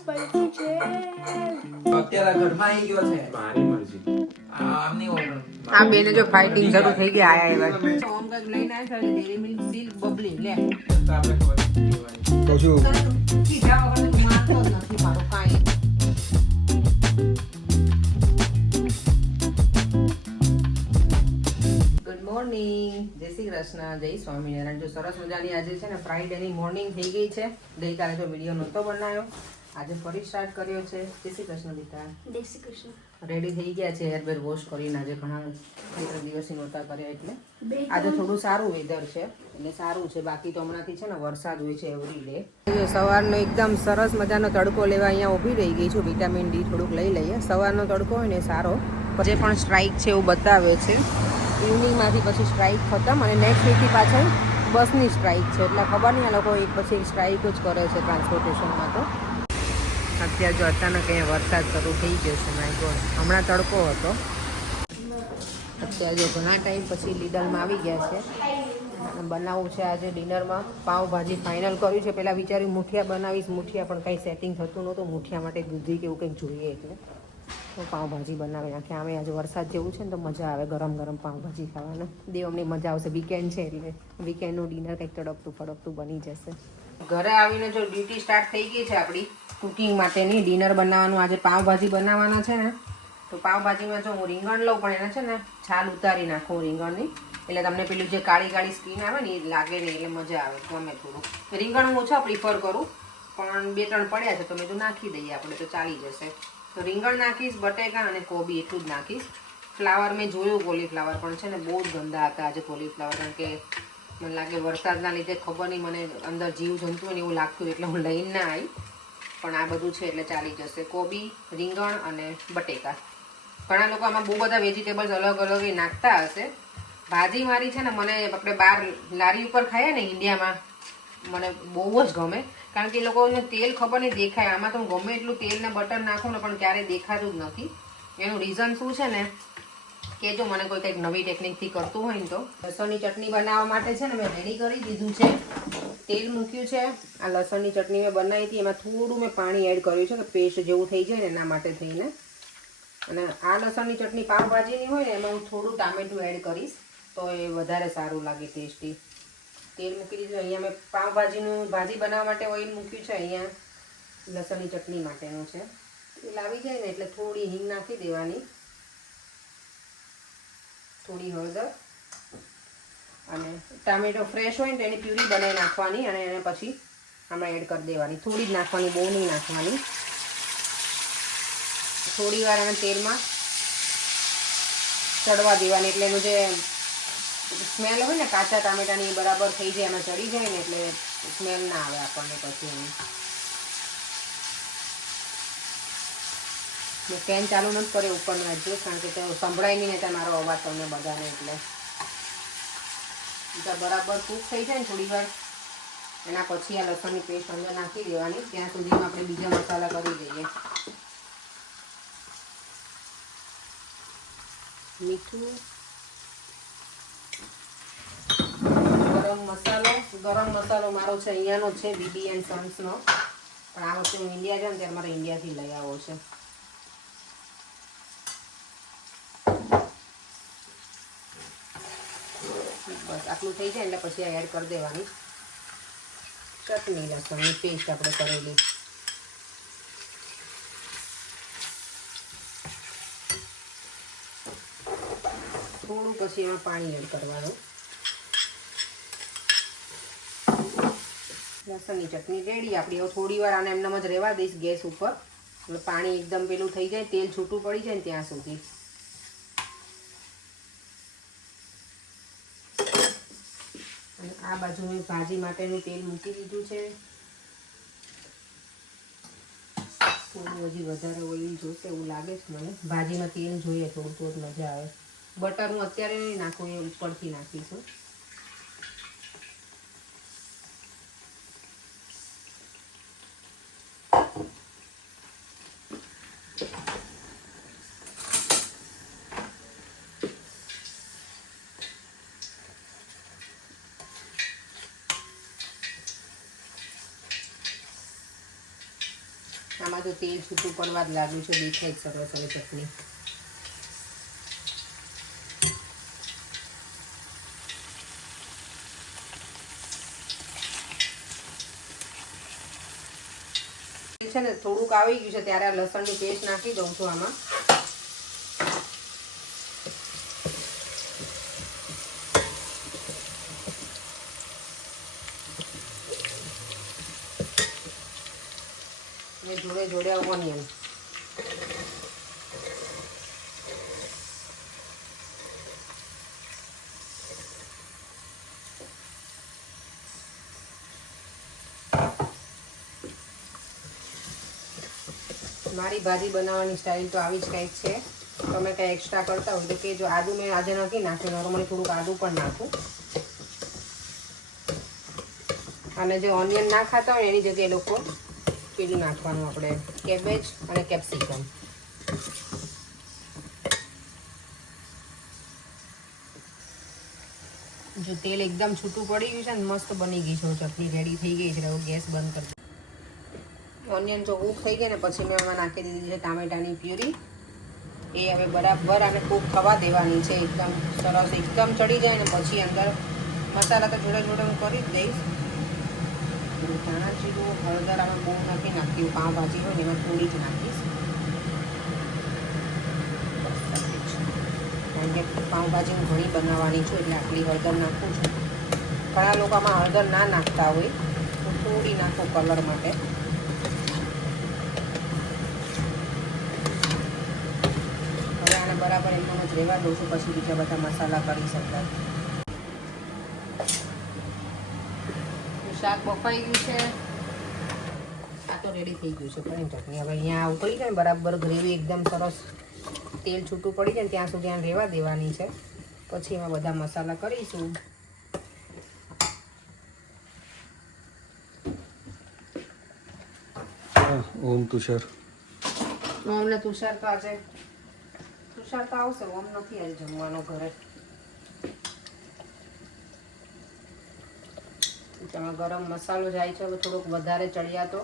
Spicy છે અત્યારે ઘરમાં આવી ગયો છે. મારી મરજી. આમની ઓર્ડર. આ બેને જો ફાઇટિંગ શરૂ થઈ ગઈ આયા એવા. ઓમ કંઈક લઈને આવ્યા છે ડેરી મિલ્ક સિલ્ક બબલી લે. તો આપણે ખબર તો શું? કીધા વગર તો મારતો નથી મારું કાંઈ. ગુડ મોર્નિંગ જય શ્રી કૃષ્ણ જય સ્વામિનારાયણ. જો સરસ મજાની આજે છે ને ફ્રાઈડેની મોર્નિંગ થઈ ગઈ છે. ગઈકાલે જો વીડિયો નહોતો બનાવ્યો. આજે ફરી સ્ટાર્ટ કર્યો છે. જય શ્રી કૃષ્ણ દીતા. જય શ્રી કૃષ્ણ. રેડી થઈ ગયા છે. હેરબેર વોશ કરીને આજે ઘણા બે ત્રણ દિવસથી નહોતા કર્યા એટલે. આજે થોડું સારું વેધર છે એટલે સારું છે. બાકી તો હમણાંથી છે ને વરસાદ હોય છે એવરી ડે સવારનો એકદમ સરસ મજાનો તડકો લેવા અહીંયા ઊભી રહી ગઈ છું. વિટામિન ડી થોડુંક લઈ લઈએ. સવારનો તડકો હોય ને સારો. જે પણ સ્ટ્રાઇક છે એવું બતાવે છે. ઇવનિંગમાંથી પછી સ્ટ્રાઇક ખતમ અને નેક્સ્ટ વીકથી પાછળ બસની સ્ટ્રાઇક છે. એટલે ખબર નહીં આ લોકો એક પછી એક સ્ટ્રાઇક જ કરે છે ટ્રાન્સપોર્ટેશનમાં તો. અત્યારે જો અચાનક અહીંયા વરસાદ શરૂ થઈ ગયો છે માય હમણાં તડકો હતો. અત્યારે જો ઘણા ટાઈમ પછી લીડલમાં આવી ગયા છે. બનાવવું છે આજે ડિનરમાં. પાવભાજી ફાઇનલ કર્યું છે. પહેલાં વિચાર્યું મુઠિયા બનાવીશ. મુઠિયા પણ કંઈ સેટિંગ થતું નહોતું. મુઠિયા માટે દૂધી કે એવું કંઈક જોઈએ એટલે. તો પાઉંભાજી બનાવી નાખે. આમે આજે વરસાદ જેવું છે ને તો મજા આવે ગરમ ગરમ પાવભાજી ખાવાના. દેવમની મજા આવશે. વીકેન્ડ છે એટલે. વીકેન્ડનું ડિનર કંઈક તડકતું ફડકતું બની જશે. ઘરે આવીને જો ડ્યુટી સ્ટાર્ટ થઈ ગઈ છે આપણી કુકિંગ માટેની ડિનર બનાવવાનું, આજે પાવભાજી બનાવવાના છે ને, તો પાવભાજીમાં જો હું રીંગણ લઉં પણ એને છે ને છાલ ઉતારી નાખું રીંગણની. એટલે તમને પેલું જે કાળી કાળી સ્કીન આવે ને, એ લાગે નહીં, એટલે મજા આવે, ગમે થોડું. રીંગણ હું ઓછા પ્રિફર કરું, પણ બે ત્રણ પડ્યા છે તો મેં તો નાખી દઈએ આપણે, તો ચાલી જશે. તો રીંગણ નાખીશ, બટેકા અને કોબી એટલું જ નાખીશ. ફ્લાવર મેં જોયું કોલીફ્લાવર પણ છે ને, બહુ જ ગંદા હતા આજે કોલીફ્લાવર કારણ કે મને લાગે વરસાદના લીધે ખબર નહીં, મને અંદર જીવ જંતુ ને એવું લાગતું એટલે હું લઈને ના આવી. પણ આ બધું છે એટલે ચાલી જશે. કોબી, રીંગણ અને બટેકા. ઘણા લોકો આમાં બહુ બધા વેજીટેબલ્સ અલગ અલગ એ નાખતા હશે. ભાજી મારી છે ને, મને આપણે બહાર લારી ઉપર ખાઈએ ને, ઇન્ડિયામાં, મને બહુ જ ગમે. કારણ કે એ લોકોને તેલ ખબર નહીં દેખાય. આમાં તો હું ગમે એટલું તેલ ને બટર નાખું ને, પણ ક્યારેય દેખાતું જ નથી. એનું રીઝન શું છે ને કે જો મને કોઈ કંઈક નવી ટેકનિકથી કરતું હોય ને તો. લસણની ચટણી બનાવવા માટે છે ને મેં રેડી કરી દીધું છે. તેલ મૂક્યું છે. આ લસણની ચટણી મેં બનાવી હતી. એમાં થોડું મેં પાણી એડ કર્યું છે કે પેસ્ટ જેવું થઈ જાય ને એના માટે થઈને. અને આ લસણની ચટણી પાવભાજીની હોય ને, એમાં હું થોડું ટામેટું એડ કરીશ, તો એ વધારે સારું લાગે ટેસ્ટી તેલ મૂકી દીધું. અહીંયા મેં પાવભાજીનું ભાજી બનાવવા માટે ઓઇલ મૂક્યું છે. અહીંયા લસણની ચટણી માટેનું છે. તેલ આવી જાય ને, એટલે થોડી હિંગ નાખી દેવાની. થોડી હળદર અને ટામેટો ફ્રેશ હોય ને તો પ્યુરી બનાવી નાખવાની અને એને પછી આમાં એડ કરી દેવાની. થોડી જ નાખવાની, બહુ નહીં નાખવાની. થોડી વાર એને તેલમાં ચડવા દેવાની. એટલે એનું જે સ્મેલ હોય ને કાચા ટામેટાની બરાબર થઈ જાય, એમાં ચડી જાય ને એટલે સ્મેલ ના આવે આપણને પછી એની. ફેન ચાલુ નથી કર્યો ઉપરનો એડજસ્ટ કારણ કે સંભળાય નહીં ત્યાં મારો અવાજ તમને બધાને એટલે. બરાબર કૂક થઈ જાય ને થોડી વાર. એના પછી આ લસણની પેસ્ટ અંદર નાખી દેવાની. ત્યાં સુધીમાં આપણે બીજા મસાલા કરી દઈએ. મીઠું. ગરમ મસાલો. ગરમ મસાલો મારો છે અહીંયાનો છે, બીબી એન્ડ સન્સનો. પણ આ વખતે હું ઇન્ડિયા જાઉં ત્યારે મારે ઇન્ડિયાથી લઈ આવો છે. બસ આટલું થઈ જાય એટલે પછી એડ કરી દેવાની. ચટણી લસણની પેસ્ટ આપણે કરેલી. થોડું પછી એમાં પાણી એડ કરવાનું. લસણની ચટણી રેડી. આપણી હવે થોડી વાર આને એમનામ જ રહેવા દઈશ ગેસ ઉપર. એટલે પાણી એકદમ પેલું થઈ જાય, તેલ છૂટું પડી જાય ને ત્યાં સુધી. આ બાજુ મેં ભાજી માટેનું તેલ મૂકી દીધું છે. થોડું હજી વધારે ઓઇલ જોશે એવું લાગે છે મને. ભાજીમાં તેલ જોઈએ થોડું તો મજા આવે. બટર હું અત્યારે નહીં નાખું, એ ઉપરથી નાખીશું. આમાં તો તેલ છૂટું પડવા જ લાગ્યું છે, દેખાય જ સરસ હવે ચટણી છે ને થોડુંક આવી ગયું છે, ત્યારે આ લસણની પેસ્ટ નાખી દઉં છું આમાં અને જોડે ઓનિયન મારી ભાજી બનાવવાની સ્ટાઇલ તો આવી જ કંઈક છે. તમે કંઈ એક્સ્ટ્રા કરતા હોય તો કે જો આદુ મેં આજે નથી નાખ્યું. નોર્મલી થોડુંક આદુ પણ નાખું. અને જે ઓનિયન ના ખાતા હોય એની જગ્યાએ લોકો પેલું નાખવાનું આપણે કેબેજ અને કેપ્સિકમ. જો તેલ એકદમ છૂટું પડી ગયું છે ને, મસ્ત બની ગઈ છે ચટણી રેડી થઈ ગઈ છે ગેસ બંધ કરી ઓનિયન જો કૂક થઈ ગઈ ને, પછી મેં એમાં નાખી દીધી છે ટામેટાની પ્યુરી. એ હવે બરાબર આને કૂક થવા દેવાની છે, એકદમ સરસ, એકદમ ચડી જાય ને, પછી અંદર મસાલા તો જોડે જોડે હું કરી જ દઈશ. ધાણા જીરું હળદર અમે બહુ નથી નાખ્યું પાઉંભાજી હોય એમાં થોડી જ નાખીશ. કારણ કે પાઉંભાજી હું ઘણી બનાવવાની છું, એટલે આટલી હળદર નાખું છું. ઘણા લોકો આમાં હળદર ના નાખતા હોય હું થોડી નાખું કલર માટે. હવે આને બરાબર એમ જ રહેવા દઉં છું, પછી બીજા બધા મસાલા કરી શકાય. શાક બફાઈ ગયું છે. આ તો રેડી થઈ ગયું છે પનીર ચટણી. હવે અહીંયા ઉતરી જાય ને બરાબર ગ્રેવી એકદમ સરસ તેલ છૂટું પડી જાય ને ત્યાં સુધી આમ રહેવા દેવાની છે. પછી એમાં બધા મસાલા કરીશું. ઓમ તુષાર. અમને તુષાર તો આજે તુષાર તો આવશે ઓમ નથી આજે જમવાનો ઘરે. તેમાં ગરમ મસાલો જાય છે, હવે થોડોક વધારે ચડિયાતો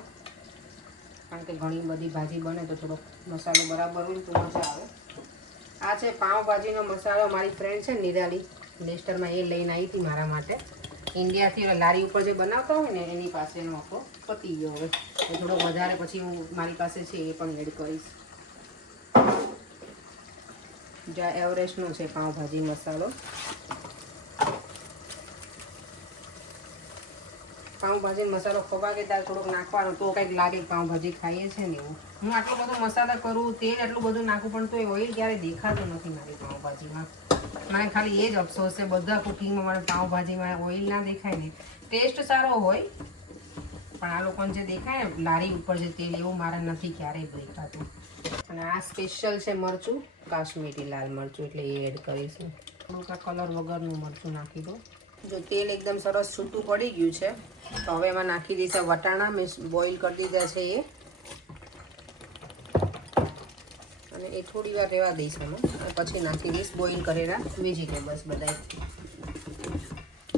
કારણ કે ઘણી બધી ભાજી બને તો થોડોક મસાલો બરાબર હોય તો મજા આવે. આ છે પાઉંભાજીનો મસાલો મારી ફ્રેન્ડ છે નિરાલી. લેસ્ટરમાં એ લઈને આવી હતી મારા માટે. ઇન્ડિયાથી લારી ઉપર જે બનાવતા હોય ને એની પાસેનો આખો પતી ગયો હવે. એ થોડો વધારે પછી હું મારી પાસે છે એ પણ એડ કરીશ. જ્યાં એવરેસ્ટનો છે પાઉંભાજી મસાલો. પાઉંભાજી મસાલો ખોવા કે ત્યારે થોડોક નાખવાનો, તો કંઈક લાગે પાઉંભાજી ખાઈએ છે ને એવું. હું આટલો બધો મસાલા કરું, તેલ એટલું બધું નાખું, પણ તો એ ઓઇલ ક્યારે દેખાતું નથી મારી પાઉંભાજીમાં. મને ખાલી એ જ અફસોસ છે, બધા કુકિંગમાં મને પાઉંભાજીમાં ઓઇલ ના દેખાય ને. ટેસ્ટ સારો હોય, પણ આ લોકોને જે દેખાય ને, લારી ઉપર જે તેલ, એવું મારે નથી ક્યારેય દેખાતું. અને આ સ્પેશિયલ છે મરચું, કાશ્મીરી લાલ મરચું, એટલે એ એડ કરીશું. થોડુંક આ કલર વગરનું મરચું નાખી દો જો તેલ એકદમ સરસ છૂટું પડી ગયું છે, તો હવે એમાં નાખી દઈશ વટાણા. મેં બોઇલ કરી દીધા છે એ. અને એ થોડી વાર રહેવા દઈશ એમાં. પછી નાખી દઈશ બોઇલ કરેલા વેજીટેબલ્સ બધા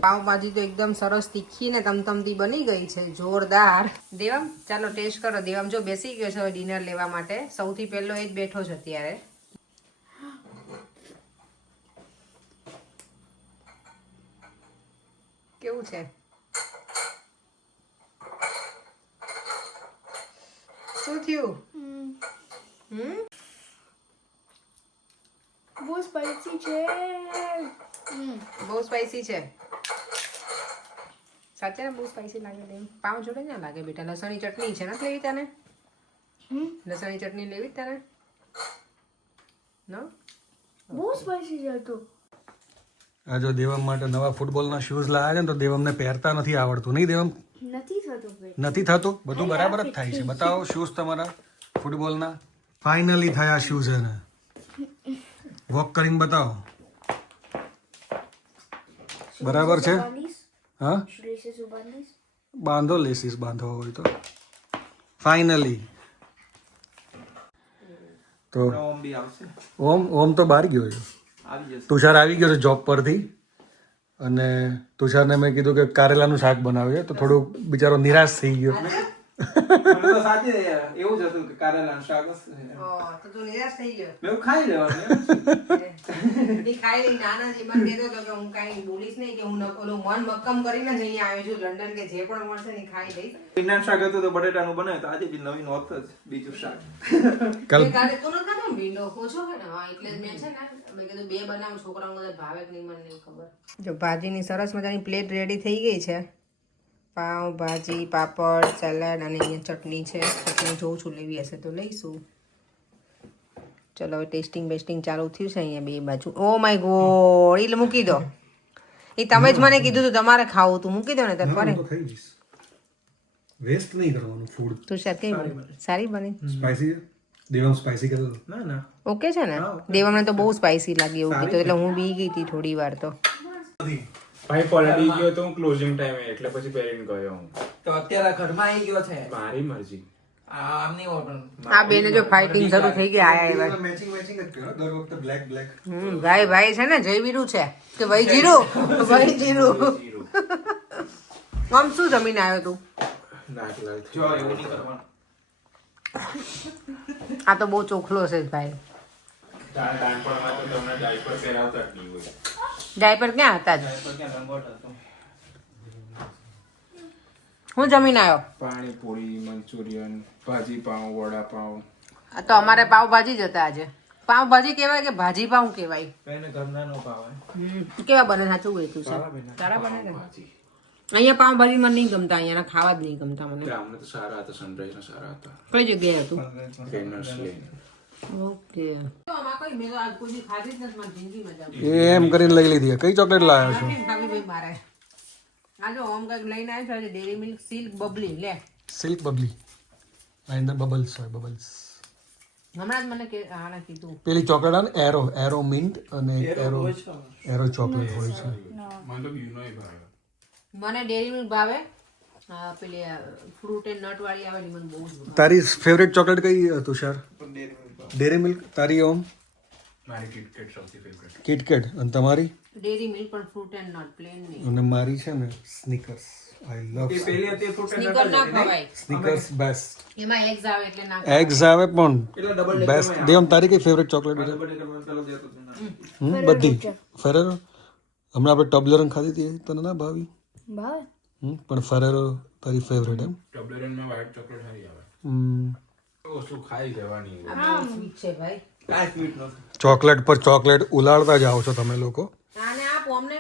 પાઉભાજી તો એકદમ સરસ તીખી ને તમતમતી બની ગઈ છે. જોરદાર. દેવમ ચાલો ટેસ્ટ કરો. દેવમ જો બેસી ગયો છે ડિનર લેવા માટે. સૌથી પહેલો એ જ બેઠો છે અત્યારે. કેવું છે? શું થયું? હમ. બહુ સ્પાઈસી છે. હમ. બહુ સ્પાઈસી છે. સાચે ને બહુ સ્પાઈસી લાગે નહીં પાવ જોડે ના લાગે બેટા. લસણની ચટણી છે નથી લેવી તને. લસણની ચટણી લેવી તને? ન? બહુ સ્પાઈસી છે તો. આ જો દેવમ માટે નવા ફૂટબોલના શૂઝ લાવ્યા છે ને તો દેવમને પહેરતા નથી આવડતું. નહીં દેવમ? નથી થતું ભાઈ. નથી થતું? બધું બરાબર જ થાય છે. બતાવો શૂઝ તમારા ફૂટબોલના ફાઇનલી થયા શૂઝ એને. વોક કરીને બતાવો. બરાબર છે? હા? બાંધો લેસીસ બાંધવો હોય તો. ફાઇનલી તો ઓમ ઓમ ઓમ તો બહાર ગયો છે. તુષાર આવી ગયો છે જોબ પરથી. અને તુષારને મેં કીધું કે કારેલાનું શાક બનાવ્યું છે. તો થોડુંક બિચારો નિરાશ થઈ ગયો. તો સાચી એવું જ હતું કે કારેલાનું શાક હશે. ઓ, તો તું નિરાશ થઈ ગયો. મેં ખાઈ લેવાનું. એ. ખાઈ લઈ નાના જે મને કહેતો હતો કે હું કાંઈ બોલીશ નહીં કે હું ઓલું મન મક્કમ કરીને જ અહીંયા આવ્યો છું લંડન કે જે પણ મળશે ને ખાઈ લઈશ. રીંગણાનું શાક હતું તો બટેટાનું બનાવ્યું તો આજે બી નવીન હોત જ બીજું શાક. કાલે કાલે તો નતો ને ભીંડો ઓછો કે ને? હા એટલે મેં છે ને મેં કીધું બે બનાવું છોકરાઓ ભાવે કે નહીં મને નહીં ખબર. જો ભાજીની સરસ મજાની પ્લેટ રેડી થઈ ગઈ છે. પાવ ભાજી પાપડ સલાડ અને અહીંયા ચટણી છે. ચટણી જોઉં છું લેવી હશે તો લઈશું. ચલો હવે ટેસ્ટિંગ બેસ્ટિંગ ચાલુ થયું છે અહીંયા બે બાજુ. ઓ માય ગોડ એટલે મૂકી દો. એ તમે જ મને કીધું તું તમારે ખાવું તું મૂકી દો ને તને તો થઈ જઈશ વેસ્ટ નહીં કરવાનું ફૂડ તો શાક કઈ સારી બની? સ્પાઈસી દેવમ સ્પાઈસી કહેતો ના ના. ઓકે છે ને? દેવમને તો બહુ સ્પાઈસી લાગી એવું કીધું એટલે હું બી ગઈ હતી થોડી વાર તો ભાઈ પલટી ગયો તો હું ક્લોઝિંગ ટાઈમે એટલે પછી પહેરીને ગયો હું. તો અત્યારે ઘરમાં આવી ગયો છે? મારી મરજી. આ આમની ઓપન આ બેને જો ફાઇટિંગ શરૂ થઈ ગઈ આયા એવા મેચિંગ મેચિંગ જ કરો દર વખતે બ્લેક બ્લેક હમ ભાઈ ભાઈ છે ને જય વીરુ છે. કે ભાઈ જીરું ભાઈ જીરું આમ શું જમીન આવ્યો તું? આ તો બહુ ચોખલો છે ભાઈ. તારા તો તમને ડાયપર પહેરાવતા જ નહીં હોય. ડાયપર ક્યાં હતા જ? હું જમીન આવ્યો પાણીપુરી મંચુરિયન ભાજી પાઉં વડાપાઉં આ તો અમારે પાવભાજી જ હતા આજે. પાવભાજી કહેવાય કે ભાજી પાઉં કહેવાય કેવા બને સાચું કહે તું સારા બને અહીંયા પાવભાજી મને નહીં ગમતા અહીંયાના ખાવા જ નહીં ગમતા મને. અમને તો સારા હતા સનરાઈઝ સારા હતા. કઈ જગ્યાએ હતું? આજ એમ કરીને લઈ લીધી. કઈ ચોકલેટ લાવ્યો છો? ખાવી મારે. આ જો ઓમ કંઈક લઈને આવ્યો છે આજે ડેરી મિલ્ક સિલ્ક બબલી લે. Silk Bubbly. અંદર બબલ્સ હોય બબલ્સ. હમણાં જ મને કે આને કીધું. પેલી ચોકલેટ અને એરો એરો મિન્ટ અને એરો એરો ચોકલેટ હોય છે. મને ડેરી મિલ્ક ભાવે. પેલી ફ્રૂટ એન્ડ નટ વાળી આવેલી મને બહુ તારી ફેવરેટ ચોકલેટ કઈ તુષાર ડેરી મિલ્ક તારી ઓમ મારી કિટકેટ સૌથી ફેવરેટ કિટકેટ અને તમારી? ડેરી મિલ્ક પણ ફ્રૂટ એન્ડ નટ પ્લેન નહીં અને મારી છે ને સ્નીકર્સ આઈ લવ એ પહેલી હતી ફૂટ સ્નીકર ના ખવાય સ્નીકર્સ બેસ્ટ એમાં એગ્સ આવે એટલે ના એગ્સ આવે પણ એટલે ડબલ બેસ્ટ દેમ તારી કઈ ફેવરેટ ચોકલેટ છે? બધી. ફેરેરો હમણાં આપણે ટબલરન ખાધી હતી તને ના ભાવી? ભાવે. હમ પણ ફેરેરો તારી ફેવરેટ એમ. ટબલેરનમાં વ્હાઈટ ચોકલેટ સારી આવે. ચોકલેટ પર ચોકલેટ ઉલાળતા જાઓ છો તમે લોકો. મને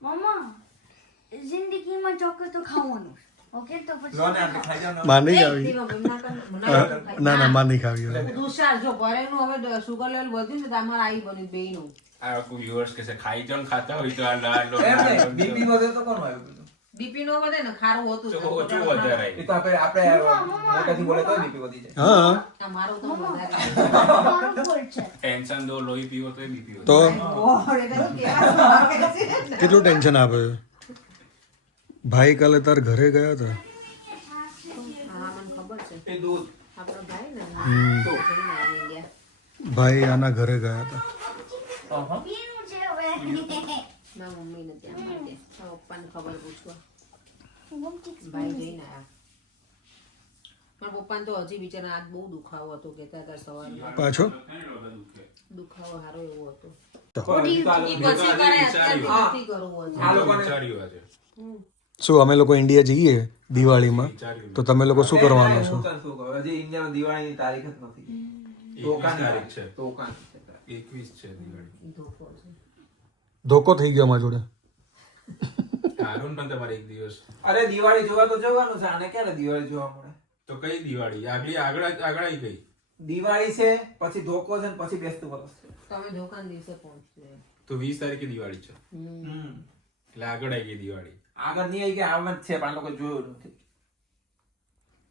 માને જિંદગીમાં ચોક્કસ તો ખાવાનું ઓકે તો પછી લો ને ને. માં નહીં ના ના માં ખાવી હવે. જો ભરેલું હવે સુગર લેવલ વધ્યું ને તમારે આવી બન્યું બેયનું. આ વ્યુઅર્સ કે ખાઈ જાઓ ખાતા હોય તો આ લાલ લો, એમ લાલ નહીં, લો, બીપી વધે તો કોનું આવ્યું બીપી નો વધે ને ખારું હોતું તો ઓછું વધારે એ તો આપણે આપણે મોટેથી બોલે તો બીપી વધી જાય. હા. આ તો વધારે. મારો ફોલ્ટ છે. ટેન્શન દો લોહી પીવો તો બીપી તો? ઓહ, એટલે તો કેવા લાગે છે. કેટલું ટેન્શન આપે? ભાઈ કાલે તાર ઘરે ગયા હતા? હા મને ખબર છે. એ દૂધ. આપણો ભાઈ ને. ભાઈ આના ઘરે ગયા હતા. પીનું છે હવે. મારા મમ્મી ને ત્યાં માટે પપ્પાને ખબર પૂછવા ભાઈ જઈને આયા મારા પપ્પાને તો હજી બિચારા હાથ બહુ દુખાવો હતો કહેતા હતા સવારમાં. પાછો? દુખાવો સારો એવો હતો. શું અમે લોકો ઇન્ડિયા જઈએ દિવાળીમાં? તો તમે લોકો શું કરવાનું છો? દિવાળીની તારીખ જ નથી. તારીખ છે. એકવીસ છે દિવાળી ઈ ધોકો થઈ ગયો અમારા જોડે. હારું પણ તમારે એક દિવસ. અરે દિવાળી જોવા તો જવાનું છે આને ક્યારે દિવાળી જોવા મળે? તો કઈ દિવાળી? આગલી આગળ આગળ આવી ગઈ. દિવાળી છે પછી ધોકો છે ને પછી બેસતું વર્ષ છે. તમે ધોકાન દિવસે પહોંચશે તો વીસ તારીખે દિવાળી છે. એટલે આગળ આવી ગઈ દિવાળી. આગળ નહીં આવી કે આમ જ છે પણ લોકો જોયું નથી.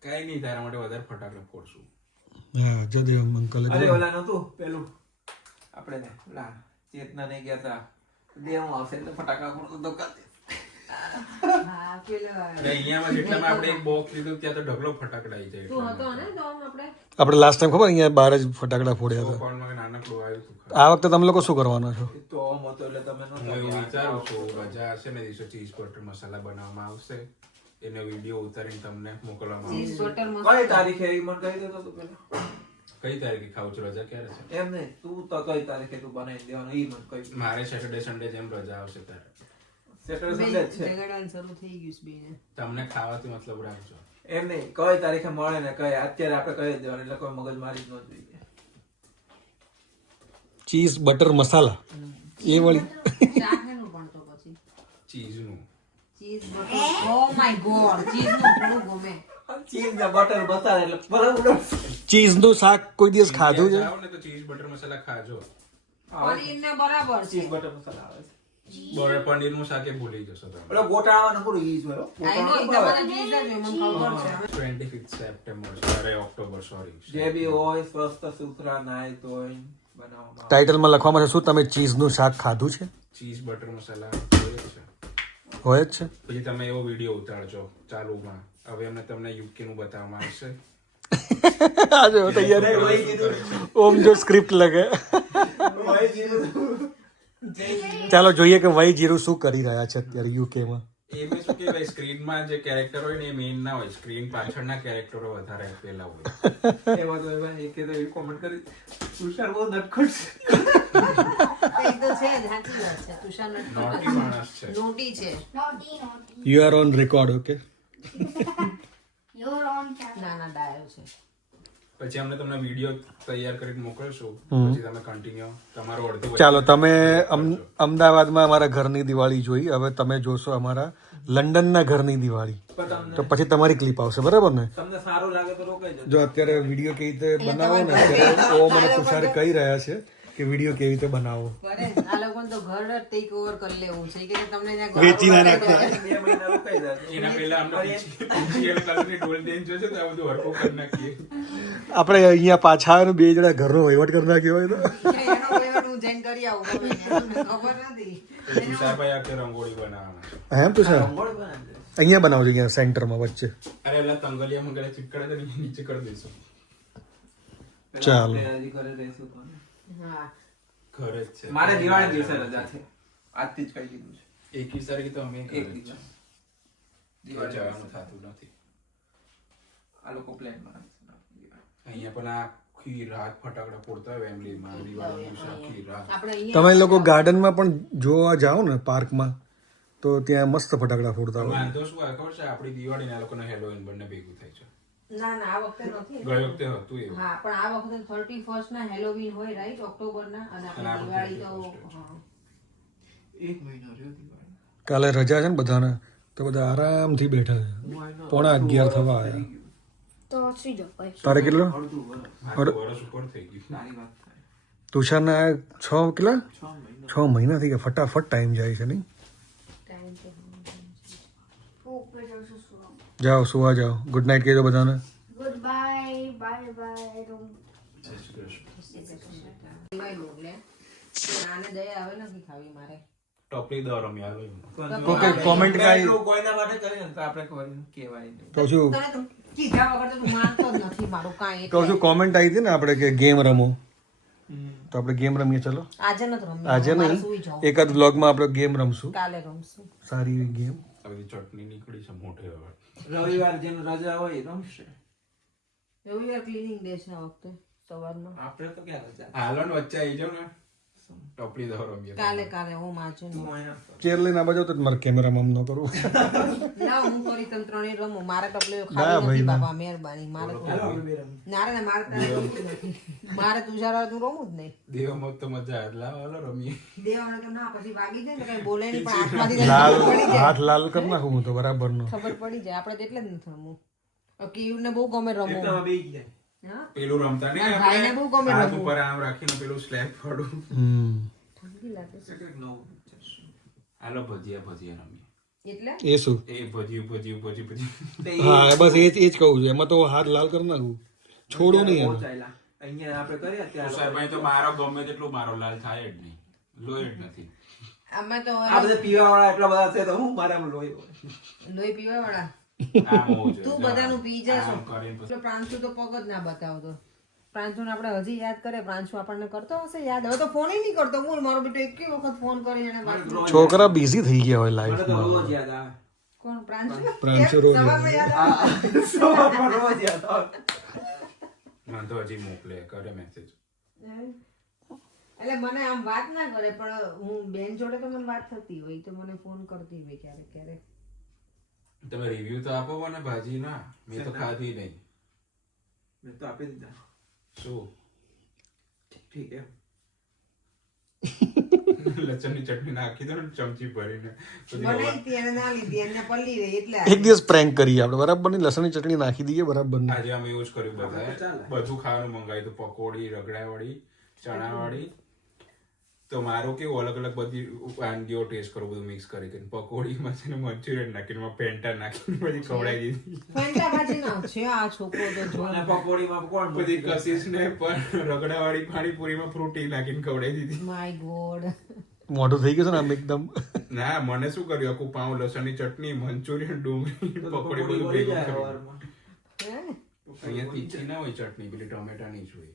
કઈ નહીં તારા માટે વધારે ફટાકડા ફોડશું. હા જદેવ અંકલ અરે ઓલા નતું પેલું. આપણે ના ચેતના નહીં ગયા હતા દેવું આવશે એટલે ફટાકા ફોડતો દુકાન હા પેલો એટલે અહીંયામાં જેટલામાં આપણે એક બોક્સ લીધું ત્યાં તો ઢગલો ફટાકડા આવી જાય તું હતો ને તો આમ આપણે આપણે લાસ્ટ ટાઈમ ખબર અહીંયા બહાર જ ફટાકડા ફોડ્યા હતા. આ વખતે તમે લોકો શું કરવાના છો? તો હતો એટલે તમે હું નહોતા. એવું વિચારું છું રજા હશે ને દિવસે ચીઝ બટર મસાલા બનાવવામાં આવશે. એનો વીડિયો ઉતારીને તમને મોકલવામાં આવશે. તારીખે મને કહી દેતો તું પેલા. કઈ તારીખે ખાવ છો? રજા ક્યારે છે? એમ નહીં. તું તો કઈ તારીખે તું બનાવી દેવાનો ઈ મને કઈ મારે સેટરડે સન્ડે જેમ રજા આવશે તારે. સેટરડે સન્ડે છે. જગડવાનું શરૂ થઈ ગયું છે બેને. તમને ખાવાથી મતલબ રાખજો એમ નહીં. કઈ તારીખે મળે ને કઈ અત્યારે આપણે કહી દેવાનું એટલે કોઈ મગજ મારી જ ન જોઈએ. ચીઝ બટર મસાલા. એ વળી શાક પણ તો પછી. ચીઝનું. Cheese butter. O my god ચીઝનું થોડું ગમે. ચીઝ ને બટર મસાલા એટલે બરાબર ચીઝનું શાક કોઈ દિવસ ખાધું છે? ને તો ચીઝ બટર મસાલા ખાજો. પનીર ને બરાબર ચીઝ બટર મસાલા આવે છે. બરે પનીરનું શાક એ ભૂલી જશો તમે. એટલે નો ચીઝ હોય, મને ખબર છે. ટ્વેન્ટી ફિફ્થ સપ્ટેમ્બર અરે ઓક્ટોબર સોરી જે બી હોય સ્વસ્થ સુથરા નાય આવે. ટાઇટલમાં લખવામાં છે શું તમે ચીઝનું શાક ખાધું છે? ચીઝ બટર મસાલા હોય જ છે. હોય જ છે? પછી તમે એવો વીડિયો ઉતારજો ચાલુમાં. હવે અમે તમને યુકેનું બતાવવામાં આવશે. આજે તૈયાર ઓમ જો સ્ક્રિપ્ટ લગે ચાલો જોઈએ કે વય જીરું શું કરી રહ્યા છે અત્યારે યુકેમાં. એમાં શું કે ભાઈ સ્ક્રીનમાં જે કેરેક્ટર હોય ને એ મેઇન ના હોય. સ્ક્રીન પાછળના કેરેક્ટરો વધારે પેલા હોય. એવા તો એમાં એક તો એવી કોમેન્ટ કરી. તુષાર બહુ નટખટ છે. નોટી માણસ છે. You are on record okay You're on ના ના ડાયો છે. પછી અમને તમને વીડિયો તૈયાર કરીને મોકલશું. પછી તમે કન્ટિન્યુ તમારો અડધો ચાલો તમે અમ- અમદાવાદમાં અમારા ઘરની દિવાળી જોઈ. હવે તમે જોશો અમારા લંડનના ઘરની દિવાળી. તો પછી તમારી ક્લિપ આવશે બરાબર ને? તમને સારું લાગે તો રોકાઈ જો અત્યારે વીડિયો કઈ રીતે બનાવો ને અત્યારે ઓ મને તુષાર કહી રહ્યા છે. કે વીડિયો કેવી રીતે બનાવો આ લોકોને તો ઘર ટેક ઓવર કરી લેવું છે. કે તમને ત્યાં વેચી ના નાખતા. આપણે અહીંયા પાછા આવે બે જણા ઘરનો વહીવટ કરી નાખ્યો હોય તો. એનો વહીવટ હું જઈને કરી આવું ખબર નથી. એમ તો રંગોળી અહીંયા બનાવજો અહીંયા સેન્ટરમાં વચ્ચે. અરે એટલે તંગલિયા મંગળા ચીપકડે નીચે નીચે કરી દઈશું. ચાલો. હા. ઘરે જ છે. મારે દિવાળી દિવસે રજા છે. આજથી જ કહી દીધું છે. એકવીસ તારીખે તો અમે ઘરે એક જ દિવસ. દિવાળી જવાનું થતું નથી. આ લોકો પ્લાન બનાવે અહીંયા પણ આખી રાત ફટાકડા ફોડતા હોય ફેમિલીમાં દિવાળી દિવસે આખી રાત. તમે લોકો ગાર્ડનમાં પણ જોવા જાઓ ને પાર્કમાં તો ત્યાં મસ્ત ફટાકડા ફોડતા હોય. તો શું ખબર છે આપણી દિવાળી ના લોકો લોકોને હેલોવીન બંને ભેગું થાય છે. ના ના આ વખતે નથી. ગઈ વખતે હતું એવું. હા પણ આ વખતે થર્ટી ફર્સ્ટ ના હેલોવીન હોય રાઈટ ઓક્ટોબર ના અને આપણે દિવાળી તો એક મહિનો રહ્યો દિવાળી કાલે રજા છે ને બધાને તો બધા આરામથી બેઠા છે. પોણા અગિયાર થવા આવ્યા. તો સુઈ તારે કેટલો? અડધું વરસ આખું વર્ષ ઉપર થઈ ગયું. સારી વાત થાય. તુષારના છ કેટલા? છ મહિના. છ મહિના થઈ ગયા ફટાફટ ટાઈમ જાય છે નહીં ટાઈમ તો હું ઉપર જાઉં છું સુવા જાઓ સુવા જાઓ. ગુડ નાઇટ કહેજો બધાને. Good bye bye bye comment આવી હતી ને આપણે કે ગેમ રમો? તો આપણે ગેમ રમીએ ચલો. આજે નથી આજે નહીં. એકાદ વ્લોગમાં આપણે ગેમ રમશું. કાલે રમશું. સારી એવી ગેમ આ બધી ચટણી નીકળી છે મોટે હવે. રવિવાર જેમ રજા હોય એ રમશે રવિવાર ક્લિનિંગ ડે છે આ વખતે સવારમાં. આપણે તો ક્યાં રજા? હાલો વચ્ચે આવી જાવ ને. ટોપલી દો રમીએ કાલે કાલે હું વાંચું ચેર લઈને આ બાજુ તો મારે કેમેરામાં ન કરવું. ના હું કરી તમ ત્રણેય રમું. મારે ટપલે ના નથી બાપા મહેરબાની. મારે તો હાલો આપણે બે રમીએ. ના રે મારે તો રમતું નથી મારે તુષાર તું રમું જ નહીં. દેવામાં તો મજા એટલે લાવો હાલો રમીએ. કે ના પછી વાગી જાય ને કઈ બોલે નહીં પણ લાલ હાથ લાલ કરી નાખું હું તો બરાબરનો. ખબર પડી જાય આપણે તો એટલે જ નથી રમવું. કિયુને બહુ ગમે રમવું. પેલું રમતા નહીં ભાઈને બહુ ગમે હાથ ઉપર આમ રાખીને પેલું સ્લેબ પડું હમ. ઠંડી લાગે છે. હાલો ભજીયા ભજીયા રમીએ. એટલે? એ શું? એ ભજીયું ભજીયું ભજી ભજી હા બસ એ જ એ જ કહું છું. એમાં તો હાથ લાલ કરી નાખું. છોડું નહીં અહીંયા આપણે કરીએ ત્યારે તુષારભાઈ તો મારો ગમે તેટલું મારો લાલ થાય જ નહીં. લોહી જ નથી. આમાં તો આ બધા પીવા વાળા એટલા બધા છે તો હું મારામાં લોહી. લોહી પીવા વાળા. તું બધાનું પી જશો. તો પ્રાંશુ તો પગ જ ના બતાવતો પ્રાંશુને આપણે હજી યાદ કરે પ્રાંશુ આપણને કરતો હશે? યાદ? હવે તો ફોન નહીં કરતો. હું મારો બેટો એક વખત ફોન કરી એને છોકરા બિઝી થઈ ગયા હોય લાઈફમાં કોણ પ્રાંશુ? પ્રાંશુ. રોજ યાદ આવે? સવારમાં રોજ યાદ આવે. મને તો હજી મોકલે કરે મેસેજ એટલે મને આમ વાત ના કરે પણ હું બેન જોડે તો મને વાત થતી હોય તો મને ફોન કરતી હોય ક્યારેક ક્યારેક. તમે રિવ્યુ તો આપો મને ભાજી ના મેં તો ખાધી નહીં. મેં તો આપી દીધા. શું? ઠીક હે લસણની ચટણી નાખી દો ને ચમચી ભરીને. એક દિવસ પ્રેન્ક કરીએ આપણે બરાબર ને? લસણની ચટણી નાખી દઈએ બરાબરની? આજે અમે યુઝ કર્યું બધા બધું ખાવાનું મંગાવ્યું હતું પકોડી રગડાવાળી ચણાવાળી તો મારું કેવું અલગ અલગ બધી વાનગીઓ ટેસ્ટ કરું બધું મિક્સ કરી કરીને. પકોડીમાં છે ને મંચુરિયન નાખીને પેન્ટા નાખીને બધી ખવડાવી દીધી. ફેંટા ભાજી ના છે આ છોકરો તો પકોડીમાં કોણ બધી કશીશ ને પણ રગડાવાળી પાણીપુરીમાં ફ્રૂટી નાખીને ખવડાવી દીધી. માય ગોડ મોઢું થઈ ગયું છે ને આમ એકદમ? ના મને શું કર્યું? આખું પાઉં લસણની ચટણી મંચુરિયન ડુંગળી પકોડી બધું ભેગું કર્યું અહીંયા તીખી ના હોય ચટણી પેલી ટમેટાની જ હોય.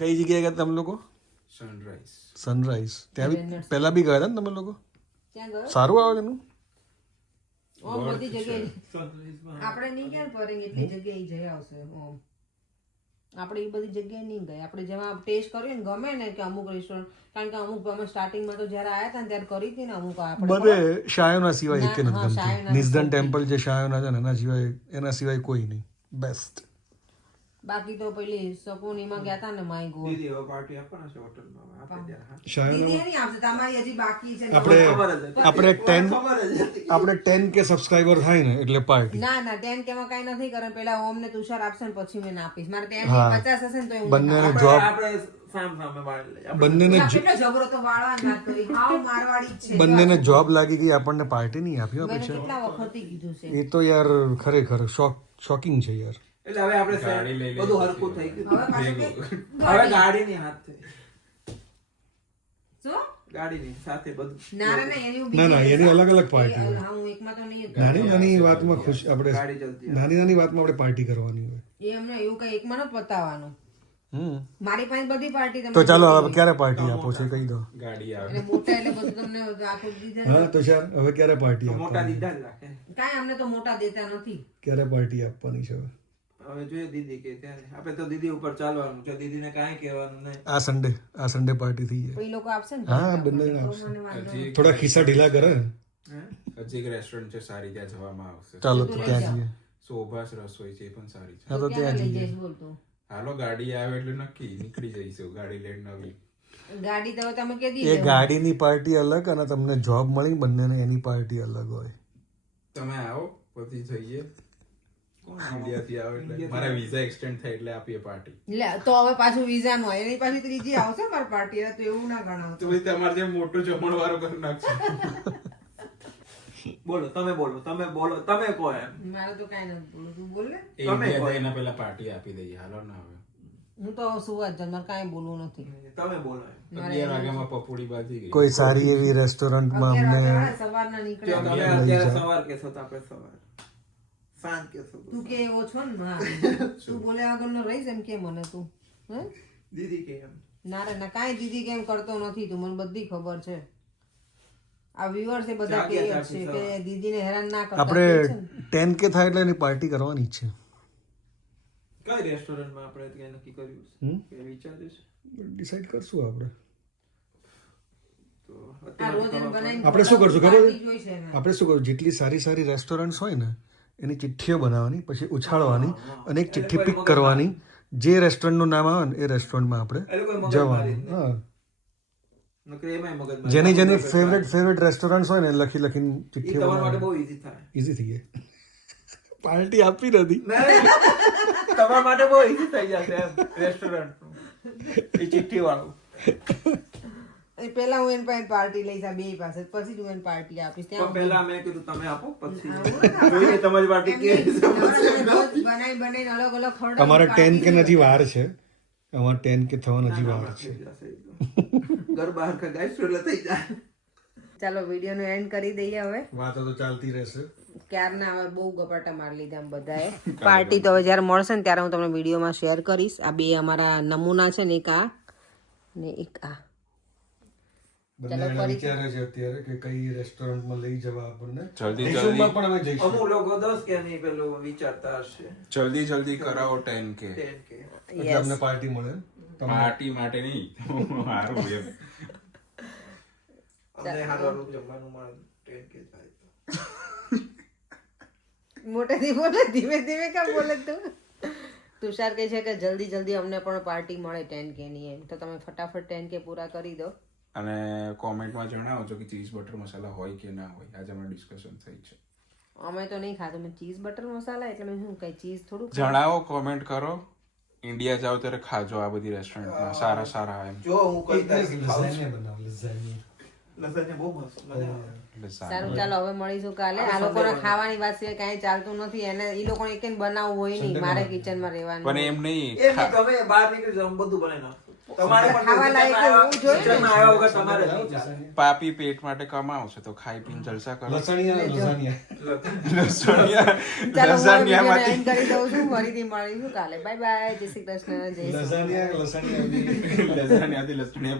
કઈ જગ્યાએ ગયા તમે લોકો? સનરાઈઝ સનરાઈઝ ત્યાં બી પહેલા બી ગયા હતા ને તમે લોકો? સારું આવે એનું ઓમ બધી જગ્યાએ. આપણે નહીં ક્યાં ફરેંગે એટલી જગ્યાએ જઈ આવશે ઓમ. આપણે એ બધી જગ્યાએ નહીં ગયા. આપણે જેમાં ટેસ્ટ કર્યો ને ગમે ને કે અમુક રેસ્ટોરન્ટ કારણ કે અમુક અમે સ્ટાર્ટિંગમાં તો જ્યારે આવ્યા હતા ને ત્યારે કરી હતી ને અમુક આપણે બધે શાયોના સિવાય એક નથી નિઝદન ટેમ્પલ જે શાયોના છે ને એના સિવાય એના સિવાય કોઈ નહીં. બેસ્ટ બાકી તો પેલી સકુનીમાં ગયા હતા ને માઈ ગો દીદી હવે પાર્ટી આપવાના છે હોટલમાં આપે ત્યાં દીદી નહીં આપશે તમારી હજી બાકી છે. આપણે. આપણે ટેન ખબર જ હતી. આપણે 10 કે સબસ્ક્રાઇબર થાય ને એટલે પાર્ટી ના ના 10 કે માં કઈ નથી કરે પેલા ઓમ ને તુષાર આપશે ને પછી મેં આપીશ. મારે ટેન હા. પચાસ હશે ને તો હું બંનેને જોબ આપણે સામ સામે વાળી લઈએ. આપણે બંનેને તો જોબ લાગી ગઈ આપણને પાર્ટી નહીં આપ્યો કીધું છે? એ તો યાર ખરેખર શોક શોકિંગ છે યાર. એટલે હવે આપણે ગાડી લઈ બધું હરખું થઈ ગયું. હવે ગાડી. ની હાથ થઈ. શું? ગાડીની સાથે બધું. ના ના ના, એની હું ના ના બીજી એની લઈશ. અલગ અલગ પાર્ટી એ, હોય. હા, હું એકમાં તો નહીં જ નાની નાની વાતમાં ખુશ આપણે નાની નાની વાતમાં આપણે પાર્ટી કરવાની હોય. એ એમને એવું કઈ એકમાં નથી પતાવાનું મારી પાસે બધી પાર્ટી તો ચાલો હવે ક્યારે પાર્ટી આપો છો? કહી દો. ગાડી આવે. એટલે મોટા એટલે બધું તમને આખું દીધે હા તો હવે ક્યારે પાર્ટી મોટા દીધા જ રાખે. કાંઈ અમને તો મોટા દેતા નથી. ક્યારે પાર્ટી આપવાની છે હવે? હવે જોઈએ દીદી કે ત્યાં આપણે તો દીદી ઉપર ચાલવાનું છે દીદીને કાંઈ કહેવાનું નહીં. આ સન્ડે આ સન્ડે પાર્ટી થઈ જાય. કોઈ લોકો આપશે ને? હા, બંને હજી થોડા ખિસ્સા ઢીલા કરે. હજી એક રેસ્ટોરન્ટ છે સારી ત્યાં જવામાં આવશે. ચાલો તો ત્યાં જઈએ. શોભાસ રસોઈ છે એ પણ સારી છે. હા તો ત્યાં જઈએ. હાલો ગાડી આવે એટલે નક્કી નીકળી જઈશું ગાડી લઈને નવી ગાડી તો તમે કે એ દીધી ગાડીની પાર્ટી અલગ અને તમને જોબ મળી બંનેને એની પાર્ટી અલગ હોય. તમે આવો પછી જઈએ. ઇન્ડિયાથી આવો એટલે મારા વિઝા એક્સટેન્ડ થાય એટલે આપીએ પાર્ટી લે તો હવે પાછું વિઝા નો એની પાછી ત્રીજી આવશે માર પાર્ટી તો એવું ના ગણાવ તો પછી તમારે જે મોટું જમણ વાળું કરી નાખશે. બોલો તમે બોલો તમે બોલો તમે કહો એમ. મારે તો કાંઈ નથી બોલું તું બોલ ને એ તમે કહો. જઈને પેલા પાર્ટી આપી દઈએ. હાલો ના હવે. હું તો સુવા જ મારે કાંઈ બોલવું નથી. તમે બોલો અગિયાર વાગ્યામાં પપોડી બાજી ગઈ. કોઈ સારી એવી રેસ્ટોરન્ટમાં માં અમને સવારના નીકળે જો તમે અત્યારે સવાર કહેશો તો આપણે સવાર. સાંજ કે તો તું કે એવો છો ને? માં તું બોલ્યા વગરનો રહીશ એમ કે મને તું હે? દીદી કે એમ. ના રે ના કાંઈ દીદી કેમ કરતો નથી તું મને બધી ખબર છે. આ વ્યુઅર્સ એ બધા કહે છે કે દીદીને હેરાન ના કરતા આપણે કહે છે ને. ટેન કે થાય એટલે એની પાર્ટી કરવાની છે. કઈ રેસ્ટોરન્ટમાં આપણે ત્યાં નક્કી કર્યું? છે? કે વિચાર્યું છે? ડિસાઈડ કરશું આપણે. આપણે શું કરશું ખબર છે? આપણે શું કરશું? જેટલી સારી સારી રેસ્ટોરન્ટ્સ હોય ને એની ચિઠ્ઠીઓ બનાવવાની પછી ઉછાળવાની અને એક ચિઠ્ઠી પિક કરવાની. જે રેસ્ટોરન્ટનું નામ આવે ને એ રેસ્ટોરન્ટમાં આપણે જવાનું. હા. જેની જેની ફેવરેટ ફેવરેટ રેસ્ટોરન્ટ હોય ને લખી લખીને ચિઠ્ઠીઓ ઇઝી થઈ જાય. પાર્ટી આપી નથી. તમારા માટે બહુ ઇઝી થઈ જશે રેસ્ટોરન્ટ એ ચિઠ્ઠી વાળું એ પહેલા હું એની પાસે પાર્ટી લઈશ આ બે પાસે. પછી જ હું એને પાર્ટી આપીશ. ત્યાં પહેલા મેં કીધું તમે આપો પછી જોઈએ તમારી પાર્ટી કે બનાવી બનાવીને અલગ અલગ ખવડાવવાની અમારે ટેન કે નથી વાર છે. અમારે ટેન કે થવા નથી વાર છે. ઘર બહાર કા ગાઈસ એટલે થઈ જાય. ચાલો વિડીયોનું એન્ડ કરી દઈએ હવે. વાતો તો ચાલતી રહેશે. ક્યારના હવે બહુ ગપાટા મારી લીધા આમ બધાએ. પાર્ટી તો હવે જ્યારે મળશે ને ત્યારે હું તમને વિડીયોમાં શેર કરીશ. આ બે અમારા નમૂના છે ને એક આ. ને એક આ. વિચારે છે અત્યારે કે કઈ રેસ્ટોરન્ટમાં લઈ જવા આપણને. જલ્દી મૈસૂરમાં પણ અમે જઈશું. અમુક લોકો દસ કે નહીં પેલું વિચારતા હશે. જલ્દી જલ્દી કરાવો ટેન કે. 10K. એટલે અમને પાર્ટી મળે. પાર્ટી માટે નહીં. મારું એમ. અમને હારું જમવાનું મળે 10K થાય મોટેથી બોલે ધીમે ધીમે કેમ બોલે તું? તુષાર કહે છે કે જલ્દી જલ્દી અમને પણ પાર્ટી મળે ટેન કે ની એમ. તો તમે ફટાફટ ટેન કે પૂરા કરી દો. અને કોમેન્ટમાં જણાવજો કે ચીઝ બટર મસાલા હોય કે ના હોય. આજે અમારું ડિસ્કશન થઈ છે. અમે તો નહીં ખાધું મેં ચીઝ બટર મસાલા એટલે મેં શું કઈ ચીઝ થોડું જણાવો કોમેન્ટ કરો. ઇન્ડિયા જાવ ત્યારે ખાજો આ બધી રેસ્ટોરન્ટમાં સારા સારા એમ. જો હું કઈ તારીખે. લઝાનિયા બનાવ લઝાનિયા બહુ મસ્ત મજા સારું ચાલો હવે મળીશું કાલે. આ લોકોને ખાવાની વાત છે કાંઈ ચાલતું નથી. એને એ લોકોને એક બનાવવું હોય નહીં. મારે કિચનમાં રહેવાનું પણ એમ નહીં તમે બહાર નીકળી જાવ બધું બનાવી પાપી પેટ માટે કમાવશે તો ખાઈ પીને જલસા કરો. લસણિયા લસણિયા